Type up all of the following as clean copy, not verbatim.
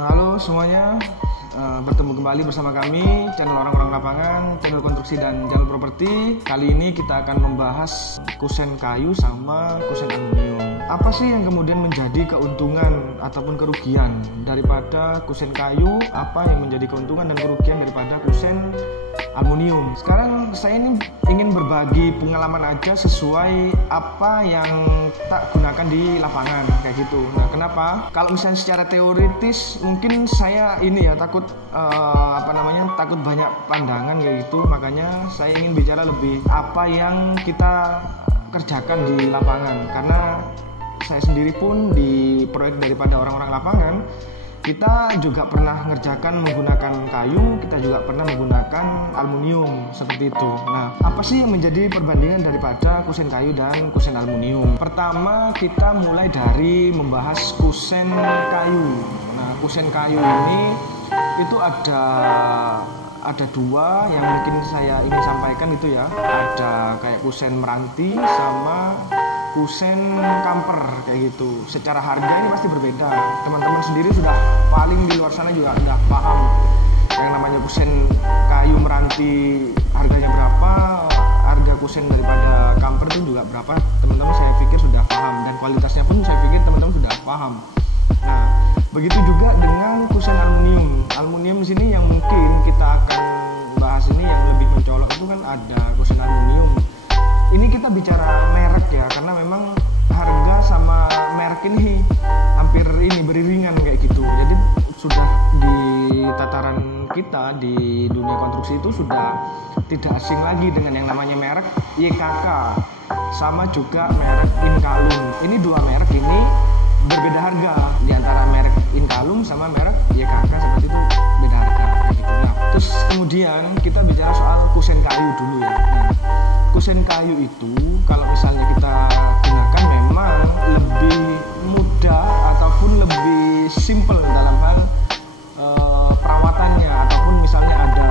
Halo semuanya, bertemu kembali bersama kami, channel Orang-Orang Lapangan, channel konstruksi dan channel properti. Kali ini kita akan membahas kusen kayu sama kusen aluminium. Apa sih yang kemudian menjadi keuntungan ataupun kerugian daripada kusen kayu? Apa yang menjadi keuntungan dan kerugian daripada kusen aluminium? Sekarang saya ini ingin berbagi pengalaman aja sesuai apa yang tak gunakan di lapangan kayak gitu. Nah, kenapa? Kalau misalnya secara teoritis mungkin saya ini ya takut takut banyak pandangan kayak gitu. Makanya saya ingin bicara lebih apa yang kita kerjakan di lapangan, karena saya sendiri pun di proyek daripada Orang-Orang Lapangan, kita juga pernah ngerjakan menggunakan kayu, kita juga pernah menggunakan aluminium seperti itu. Nah, apa sih yang menjadi perbandingan daripada kusen kayu dan kusen aluminium? Pertama, kita mulai dari membahas kusen kayu. Nah, kusen kayu ini itu ada dua yang mungkin saya ingin sampaikan itu ya. Ada kayak kusen meranti sama kusen kamper kayak gitu. Secara harga ini pasti berbeda. Teman-teman sendiri sudah paling di luar sana juga udah paham yang namanya kusen kayu meranti harganya berapa, harga kusen daripada kamper itu juga berapa. Teman-teman saya pikir sudah paham, dan kualitasnya pun saya pikir teman-teman sudah paham. Nah, begitu juga dengan kusen aluminium. Aluminium di sini yang mungkin kita akan bahas ini yang lebih mencolok itu kan ada kusen aluminium. Ini kita bicara merek ya, karena memang harga sama merek ini hampir ini beriringan kayak gitu. Jadi sudah di tataran kita di dunia konstruksi itu sudah tidak asing lagi dengan yang namanya merek YKK sama juga merek Inkalum. Ini dua merek ini berbeda harga, di antara merek Inkalum sama merek YKK seperti itu beda harga kayak gitu. Nah, terus kemudian kita bicara soal kusen kayu dulu ya. Nah, kusen kayu itu kalau misalnya kita gunakan memang lebih mudah ataupun lebih simple dalam hal perawatannya, ataupun misalnya ada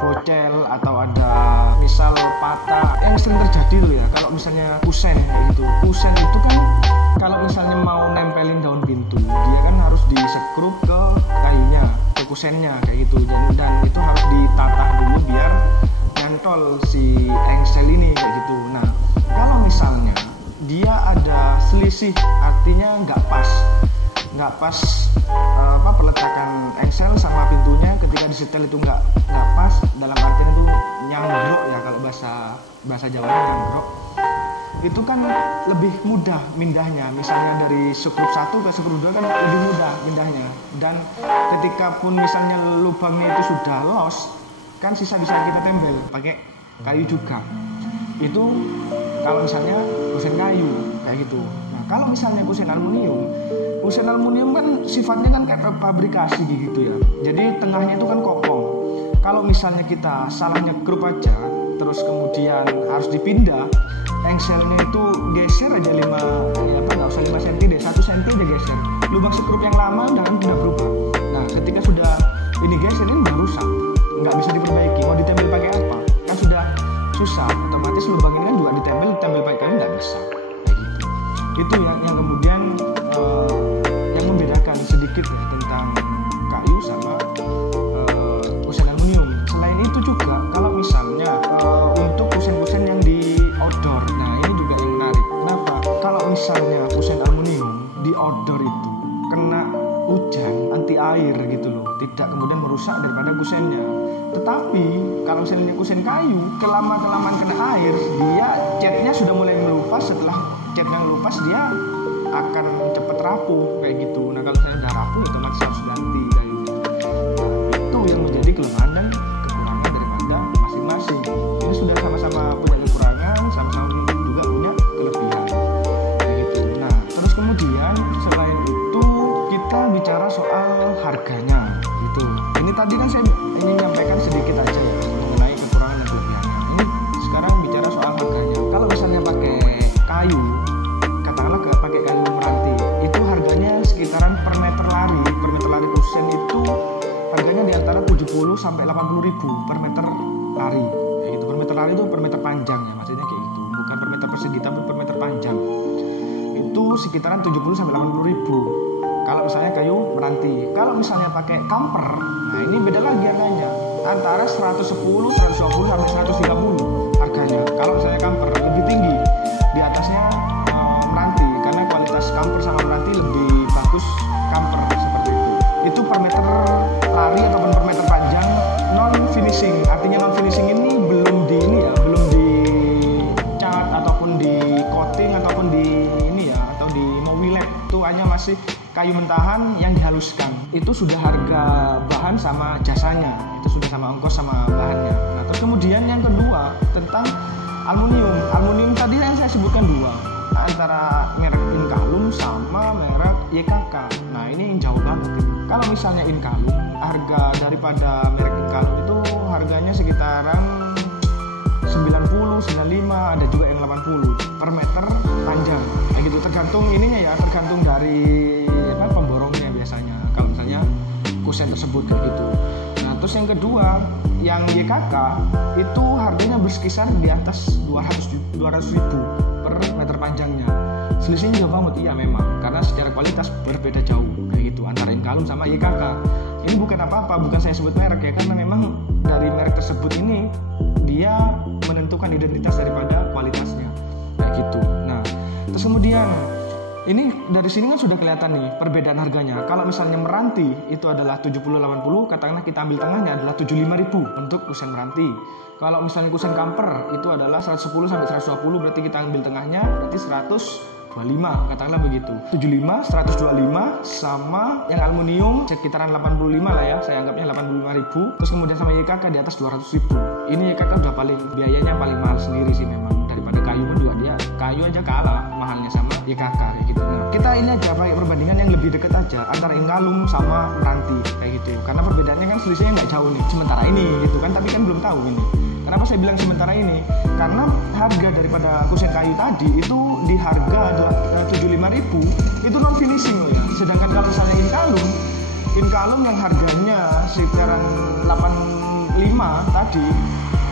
bocel atau ada misal patah yang sering terjadi tuh ya. Kalau misalnya kusen itu kan kalau misalnya mau nempelin daun pintu, dia kan harus disekrup ke kayunya, ke kusennya kayak gitu, dan itu harus ditatah dulu biar nyantol si engsel ini kayak gitu. Nah, kalau misalnya dia ada selisih, artinya nggak pas perletakan engsel sama pintunya ketika disetel itu nggak pas, dalam artian itu nyanggrok ya, kalau bahasa Jawanya nyanggrok, itu kan lebih mudah mindahnya. Misalnya dari skrup 1 ke skrup 2 kan lebih mudah mindahnya, dan ketika pun misalnya lubangnya itu sudah los, kan sisa bisa kita tempel pakai kayu juga. Itu kalau misalnya kusen kayu kayak gitu. Nah, kalau misalnya kusen aluminium kan sifatnya kan kayak fabrikasi gitu ya. Jadi tengahnya itu kan kopong. Kalau misalnya kita salah nyekrup aja, terus kemudian harus dipindah, engselnya itu geser aja 5 cm deh, 1 cm aja geser. Lubang skrup yang lama udah berubah. Nah, ketika sudah ini geser, ini udah rusak, nggak bisa diperbaiki. Mau ditempel pakai apa? Kan sudah susah. Otomatis lubang ini kan juga ditempel pakai kayu nggak bisa kayak gitu. Itu ya yang kemudian yang membedakan sedikit ya tentang kayu sama kusen aluminium. Selain itu juga kalau misalnya untuk kusen-kusen yang di outdoor, nah ini juga yang menarik. Kenapa? Kalau misalnya kusen aluminium di outdoor itu kena hujan, anti air gitu loh, tidak kemudian merusak daripada kusennya. Tetapi kalau misalnya kusen kayu, kelamaan kena air, dia catnya sudah mulai melupas. Setelah catnya melupas, dia akan cepat rapuh kayak gitu. Nah, kalau misalnya udah rapuh, otomatis harus ganti kayunya. Nah, itu yang menjadi kelemahan dan kekurangan daripada masing-masing. Ini sudah sama-sama punya kekurangan, sama-sama juga punya kelebihan kayak gitu. Nah, terus kemudian selain itu kita bicara soal harganya gitu. Ini tadi kan saya ingin menyampaikan sedikit aja ya mengenai kekurangan dan kelebihannya. Ini sekarang bicara soal harganya. Kalau misalnya pakai kayu, katakanlah pakai kayu meranti, itu harganya sekitaran per meter lari kusen itu harganya di antara 70 sampai 80 ribu per meter lari kayak gitu. Per meter lari itu per meter panjang ya, maksudnya kayak gitu, bukan per meter persegi tapi per meter panjang. Itu sekitaran 70 sampai 80 ribu. kalau misalnya kayu meranti. Kalau misalnya pakai kamper, nah ini beda lagi harganya, antara 110, 120 sampai 130 harganya. Kalau misalnya kamper lebih tinggi, di atasnya meranti, karena kualitas kamper sama meranti lebih bagus kamper seperti itu. Itu per meter lari ataupun per meter panjang non finishing. Artinya non finishing ini belum dicat ataupun di coating ataupun di atau di mowilek. Itu hanya masih kayu mentahan yang dihaluskan. Itu sudah harga bahan sama jasanya, itu sudah sama ongkos sama bahannya. Nah, terus kemudian yang kedua tentang aluminium. Aluminium tadi yang saya sebutkan dua, antara merek Inkalum sama merek YKK. Nah, ini yang jauh banget ini. Kalau misalnya Inkalum, harga daripada merek Inkalum itu harganya sekitaran 90, 95, ada juga yang 80 per meter panjang. Nah, gitu, tergantung ininya ya, tergantung dari pemborongnya biasanya. Kalau misalnya kusen tersebut kayak gitu. Nah, terus yang kedua, yang YKK itu harganya berkisar di atas 200 ribu per meter panjangnya. Selisihnya jauh banget, iya memang, karena secara kualitas berbeda jauh kayak gitu antara Inkalum sama YKK. Ini bukan apa-apa, bukan saya sebut merek ya, karena memang dari merek tersebut ini dia menentukan identitas daripada kualitasnya kayak gitu. Nah, terus kemudian ini dari sini kan sudah kelihatan nih perbedaan harganya. Kalau misalnya meranti itu adalah 70-80, katakanlah kita ambil tengahnya adalah 75.000 untuk kusen meranti. Kalau misalnya kusen kamper itu adalah 110 sampai 120, berarti kita ambil tengahnya berarti 125, katakanlah begitu. 75, 125 sama yang aluminium sekitaran 85 lah ya, saya anggapnya 85.000. Terus kemudian sama YKK di atas 200.000. Ini YKK udah biayanya paling mahal sendiri sih memang. Daripada kayu pun juga dia kayu aja kalah mahalnya sama YKK kayak gitu. Nah, kita ini aja pakai perbandingan yang lebih dekat aja antara Inkalum sama meranti kayak gitu. Karena perbedaannya kan selisihnya nggak jauh nih sementara ini gitu kan, tapi kan belum tahu ini. Kenapa saya bilang sementara ini? Karena harga daripada kusen kayu tadi itu di harga 75.000 itu non finishing loh ya. Sedangkan kalau misalnya Inkalum yang harganya sekitaran 85 tadi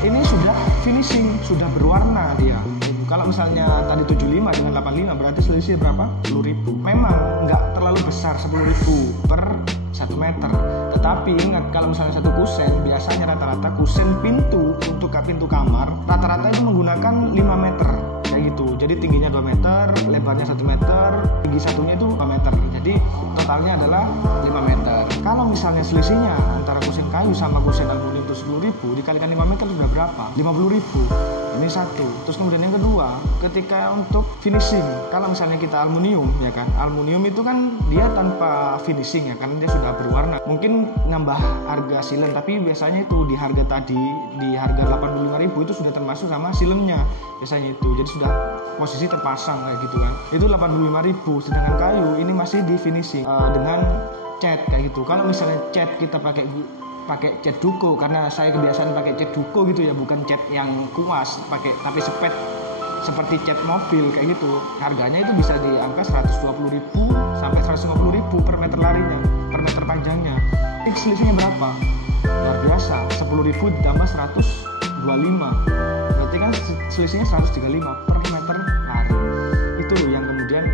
ini sudah finishing, sudah berwarna dia. Kalau misalnya tadi 75 dengan 85 berarti selisih berapa? 10.000. Memang nggak terlalu besar 10.000 per 1 meter. Tetapi ingat, kalau misalnya satu kusen, biasanya rata-rata kusen pintu untuk pintu kamar rata-rata itu menggunakan 5 meter kayak gitu. Jadi tingginya 2 meter, lebarnya 1 meter, tinggi satunya itu 2 meter. Jadi totalnya adalah 5 meter. Kalau misalnya selisihnya antara kusen kayu sama kusen aluminium itu 10.000 dikalikan 5 meter sudah berapa? 50.000. Ini satu. Terus kemudian yang kedua, ketika untuk finishing, kalau misalnya kita aluminium ya kan, aluminium itu kan dia tanpa finishing ya, karena dia sudah berwarna. Mungkin nambah harga silen, tapi biasanya itu di harga tadi, di harga 85.000 itu sudah termasuk sama silennya biasanya itu. Jadi sudah posisi terpasang kayak gitu kan. Itu 85.000, sedangkan kayu ini masih di finishing dengan cat kayak gitu. Kalau misalnya cat kita pakai cat duko, karena saya kebiasaan pakai cat duko gitu ya, bukan cat yang kuas, tapi sepet seperti cat mobil kayak gitu. Harganya itu bisa di angka 120.000 sampai 150.000 per meter larinya, per meter panjangnya. Ini selisihnya berapa? Luar biasa, 10.000 ditambah 125, berarti kan selisihnya 135 per meter lari. Itu loh yang kemudian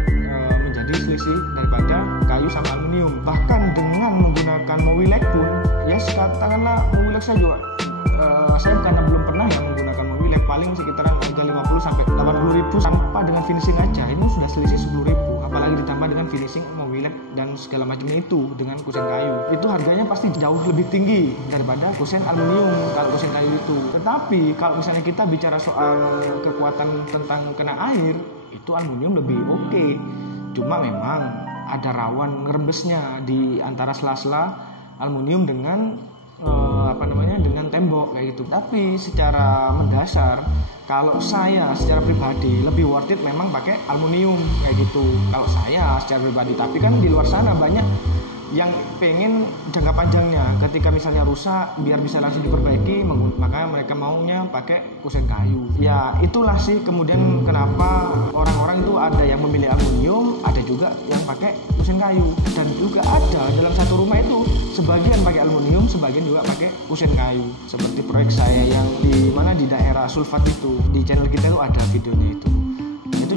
menjadi selisih daripada kayu sama aluminium. Bahkan dengan menggunakan mowilek pun, ya katakanlah mowilek saya juga, saya karena belum pernah ya menggunakan mowilek, paling sekitaran harga 50 sampai 80.000 tanpa dengan finishing aja, ini sudah selisih 10.000. Apalagi ditambah dengan finishing mowilek dan segala macamnya itu dengan kusen kayu, itu harganya pasti jauh lebih tinggi daripada kusen aluminium kalau kusen kayu itu. Tetapi kalau misalnya kita bicara soal kekuatan tentang kena air, itu aluminium lebih oke. Cuma memang ada rawan ngerembesnya di antara sela-sela aluminium dengan dengan tembok kayak gitu. Tapi secara mendasar, kalau saya secara pribadi lebih worth it memang pakai aluminium kayak gitu. Kalau saya secara pribadi, tapi kan di luar sana banyak yang pengen jangka panjangnya, ketika misalnya rusak biar bisa langsung diperbaiki, maka mereka maunya pakai kusen kayu. Ya itulah sih kemudian kenapa orang-orang itu ada yang memilih aluminium, ada juga yang pakai kusen kayu, dan juga ada dalam satu rumah itu sebagian pakai aluminium, sebagian juga pakai kusen kayu. Seperti proyek saya yang di mana di daerah Sulfat itu, di channel kita itu ada videonya itu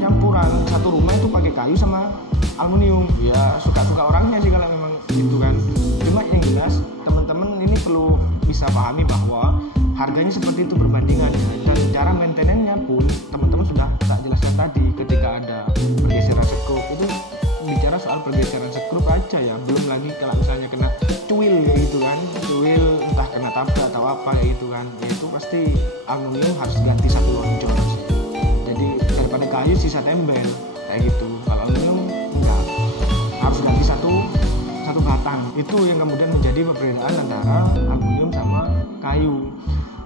campuran, satu rumah itu pakai kayu sama aluminium. Ya suka-suka orangnya sih kalau memang gitu kan. Cuma yang jelas teman-teman ini perlu bisa pahami bahwa harganya seperti itu berbandingan, dan cara maintenance-nya pun teman-teman sudah tak jelaskan tadi. Ketika ada pergeseran skrup, itu bicara soal pergeseran skrup aja ya, belum lagi kalau misalnya kena cuil kayak gitu kan, cuil entah kena tabrak atau apa kayak gitu kan, ya itu pasti aluminium harus ganti satu lonjor. Jadi daripada kayu sisa tembel kayak gitu, kalau aluminium enggak, harus ganti satu batang. Itu yang kemudian menjadi perbedaan antara aluminium sama kayu.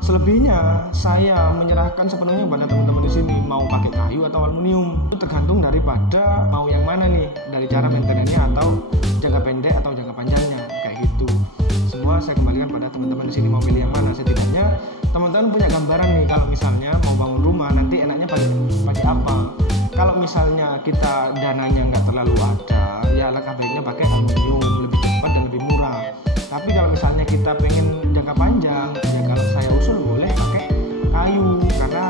Selebihnya saya menyerahkan sepenuhnya pada teman-teman di sini, mau pakai kayu atau aluminium. Itu tergantung daripada mau yang mana nih, dari cara maintenance-nya atau jangka pendek atau jangka panjangnya kayak gitu. Semua saya kembalikan pada teman-teman di sini mau pilih yang mana. Setidaknya teman-teman punya gambaran nih, kalau misalnya mau bangun rumah nanti enaknya pakai apa. Kalau misalnya kita dananya nggak terlalu ada, ya alangkah baiknya pakai aluminium, lebih cepat dan lebih murah. Tapi kalau misalnya kita pengen jangka panjang, ya kalau saya usul boleh pakai kayu, karena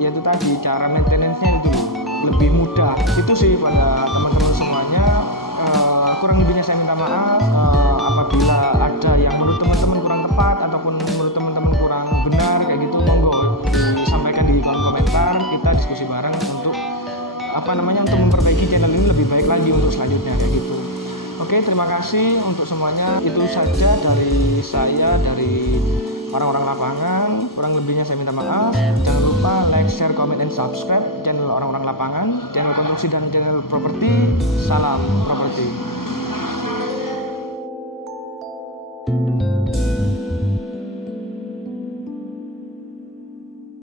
ya itu tadi cara maintenance-nya itu lebih mudah. Itu sih pada teman-teman semuanya. Kurang lebihnya saya minta maaf apabila ada yang menurut teman-teman kurang tepat ataupun menurut teman-teman kurang benar kayak gitu, monggo disampaikan di kolom komentar, kita diskusi bareng untuk untuk memperbaiki channel ini lebih baik lagi untuk selanjutnya kayak gitu. Oke, terima kasih untuk semuanya. Itu saja dari saya, dari orang-orang lapangan. Kurang lebihnya saya minta maaf. Jangan lupa like, share, comment, and subscribe channel orang-orang lapangan, channel konstruksi dan channel properti. Salam properti.